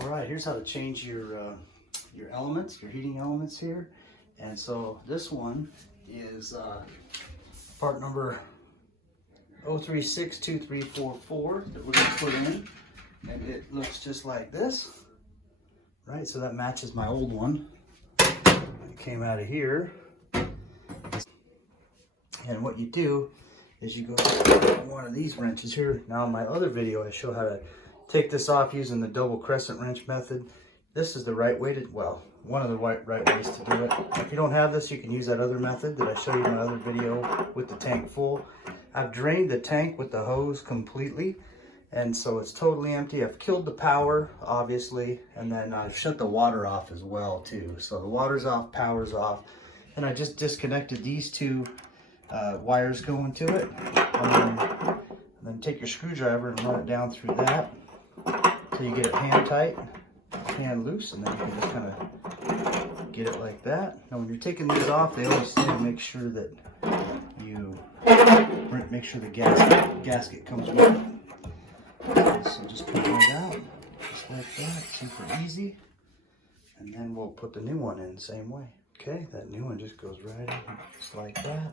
All right, here's how to change your elements, your heating elements here. And so this one is part number 0362344 that we're going to put in, and it looks just like this, right? So that matches my old one. It came out of here, and what you do is you go to one of these wrenches here. Now in my other video I show how to take this off using the double crescent wrench method. This is the right way to, well, one of the right ways to do it. If you don't have this, you can use that other method that I showed you in my other video with the tank full. I've drained the tank with the hose completely, and so it's totally empty. I've killed the power, obviously, and then I've shut the water off as well too. So the water's off, power's off, and I just disconnected these two wires going to it. And then take your screwdriver and run it down through that until you get it hand tight, hand loose, and then you can just kind of get it like that. Now when you're taking these off, they always say to make sure that you make sure the gasket comes with it. So just pull it out, just like that, super easy. And then we'll put the new one in the same way. Okay, that new one just goes right in, just like that.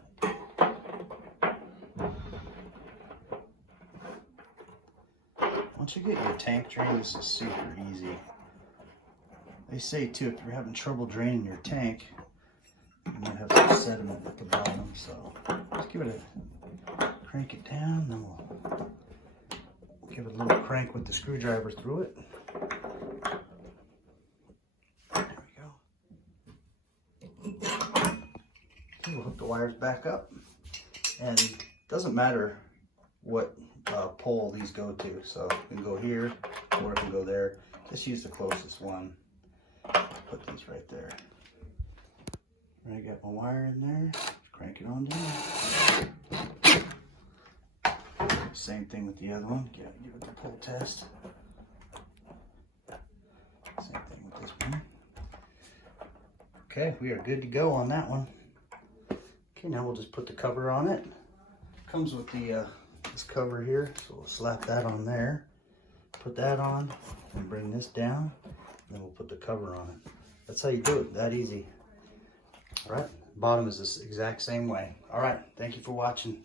Once you get your tank drained, this is super easy. They say too, if you're having trouble draining your tank, you might have some sediment at the bottom. So just give it a crank it down, then we'll give it a little crank with the screwdriver through it. There we go. Okay, we'll hook the wires back up, and it doesn't matter what pole these go to. So it can go here or it can go there. Just use the closest one. Put these right there. I got my wire in there. Crank it on down. Same thing with the other one. Give it the pull test. Same thing with this one. Okay, we are good to go on that one. Okay, now we'll just put the cover on it. Comes with the this cover here, so we'll slap that on there. Put that on and bring this down. And then we'll put the cover on it. That's how you do it, that easy. All right, bottom is this exact same way. All right, thank you for watching.